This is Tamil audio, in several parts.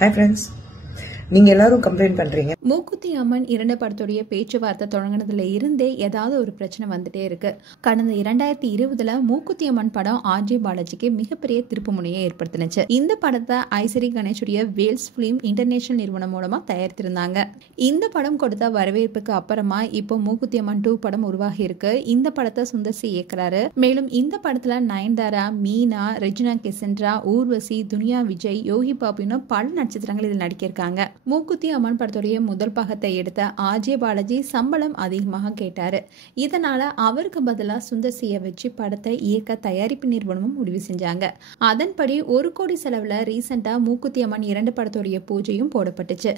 ஹாய் ஃப்ரெண்ட்ஸ், நீங்கள் எல்லாரும் கம்ப்ளைண்ட் பண்ணுறீங்க. மூக்குத்தி அம்மன் 2 படத்துடைய பேச்சுவார்த்தை தொடங்கினதுல இருந்தே ஏதாவது ஒரு பிரச்சனை வந்துட்டே இருக்கு. கடந்த 2020 மூக்குத்தி அம்மன் படம் ஆர்ஜே பாலாஜிக்கு மிகப்பெரிய திருப்பு முனையை ஏற்படுத்தினுச்சு. இந்த படத்தை ஐசரி கணேஷுடைய வேல்ஸ் பிலிம் இன்டர்நேஷனல் நிறுவனம் மூலமா தயாரித்திருந்தாங்க. இந்த படம் கொடுத்த வரவேற்புக்கு அப்புறமா இப்போ மூக்குத்தி அம்மன் 2 படம் உருவாகி இருக்கு. இந்த படத்தை சுந்தர் சி இயக்குறாரு. மேலும் இந்த படத்துல நயன்தாரா, மீனா, ரெஜினா கெசன்ட்ரா, ஊர்வசி, துனியா விஜய், யோகி பாபுன்னு பல நட்சத்திரங்கள் இதில் நடிக்கிருக்காங்க. மூக்குத்தி அம்மன் படத்துடைய முதல் பாகத்தை எடுத்த ஆர்ஜே பாலாஜி சம்பளம் அதிகமாக கேட்டாரு. இதனால அவருக்கு பதிலாக சுந்தர் சியை வச்சு படத்தை இயக்க தயாரிப்பு நிறுவனமும் முடிவு செஞ்சாங்க. அதன்படி 1 கோடி செலவுல ரீசெண்டா மூக்குத்தி அம்மன் 2 படத்துடைய பூஜையும் போடப்பட்டுச்சு.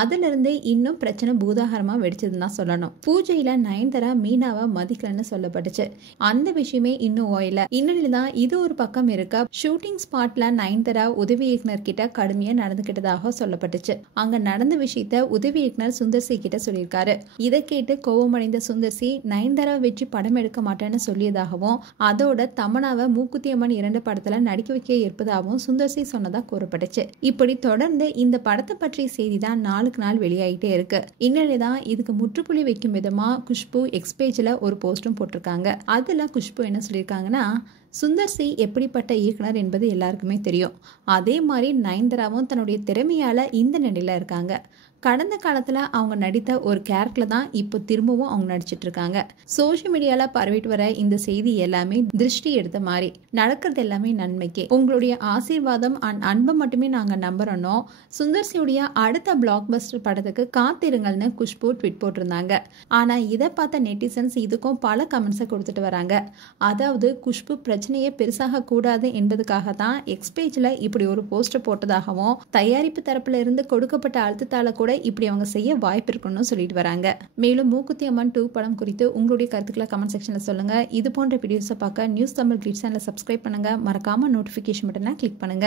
அதுல இருந்து இன்னும் பிரச்சனை பூதாகரமா வெடிச்சதுன்னு தான் சொல்லணும். பூஜையில நயன்தாரா மீனாவை மதிக்கலன்னு சொல்லப்பட்டுச்சு. அந்த விஷயமே இன்னும் ஓயல. இந்நிலையில்தான் இது ஒரு பக்கம் இருக்க, ஷூட்டிங் ஸ்பாட்ல நயன்தாரா உதவி இயக்குனர் கிட்ட கடுமையா நடந்துகிட்டதாக சொல்லப்பட்டுச்சு. அங்க நடந்த விஷயத்த உதவி இயக்குனர் சுந்தர் சி கிட்ட சொல்லியிருக்காரு. இதை கேட்டு கோபமடைந்த சுந்தர் சி நயன்தாரா வச்சு படம் எடுக்க மாட்டேன்னு சொல்லியதாகவும், அதோட தமன்னாவை மூக்குத்தி அம்மன் 2 படத்துல நடிக்க வைக்க இருப்பதாகவும் சுந்தர் சி சொன்னதா கூறப்பட்டுச்சு. இப்படி தொடர்ந்து இந்த படத்தை பற்றிய செய்தி தான் நாளுக்கு நாள் வெளியாயிட்டே இருக்கு. இந்நிலைதான் இதுக்கு முற்றுப்புள்ளி வைக்கும் விதமா குஷ்பு எக்ஸ் பேஜ்ல ஒரு போஸ்டும் போட்டிருக்காங்க. அதுல குஷ்பு என்ன சொல்லியிருக்காங்கன்னா, சுந்தர் சி எப்படிப்பட்ட இயக்குனர் என்பது எல்லாருக்குமே தெரியும். அதே மாதிரி நயன்தாராவும் தன்னுடைய திறமையால இந்த நிலையில இருக்காங்க. கடந்த காலத்துல அவங்க நடித்த ஒரு கேரக்டர்ல தான் இப்போ திரும்பவும் அவங்க நடிச்சிட்டு இருக்காங்க. சோசியல் மீடியால பரவிட்டு வர இந்த செய்தி எல்லாமே திருஷ்டி எடுத்த மாதிரி நடக்கிறது எல்லாமே நன்மைக்கு. உங்களுடைய ஆசீர்வாதம் அன்பை மட்டுமே நாங்க நம்புறோம். சுந்தர் சியுடைய அடுத்த பிளாக் பஸ்டர் படத்துக்கு காத்திருங்கள்னு குஷ்பு ட்வீட் போட்டிருந்தாங்க. ஆனா இதை பார்த்த நெட்டிசன்ஸ் இதுக்கும் பல கமெண்ட்ஸை கொடுத்துட்டு வராங்க. அதாவது குஷ்பு பிரச்சனையே பெருசாக கூடாது என்பதுக்காக தான் எக்ஸ் பேஜ்ல இப்படி ஒரு போஸ்டர் போட்டதாகவும், தயாரிப்பு தரப்புல இருந்து கொடுக்கப்பட்ட அழுத்தத்தால கூட இப்படி அவங்க செய்ய வாய்ப்பு இருக்குன்னு சொல்லிட்டு வராங்க. மேலும் மூக்குத்தி அம்மன் 2 படம் குறித்து உங்களுடைய கருத்துக்களை கமெண்ட் செக்ஷன்ல சொல்லுங்க. இது போன்ற வீடியோஸை பார்க்க நியூஸ் தமிழ் கிளிட்ஸ் சேனலை சப்ஸ்கிரைப் பண்ணுங்க. மறக்காம நோட்டிபிகேஷன் பட்டனை கிளிக் பண்ணுங்க.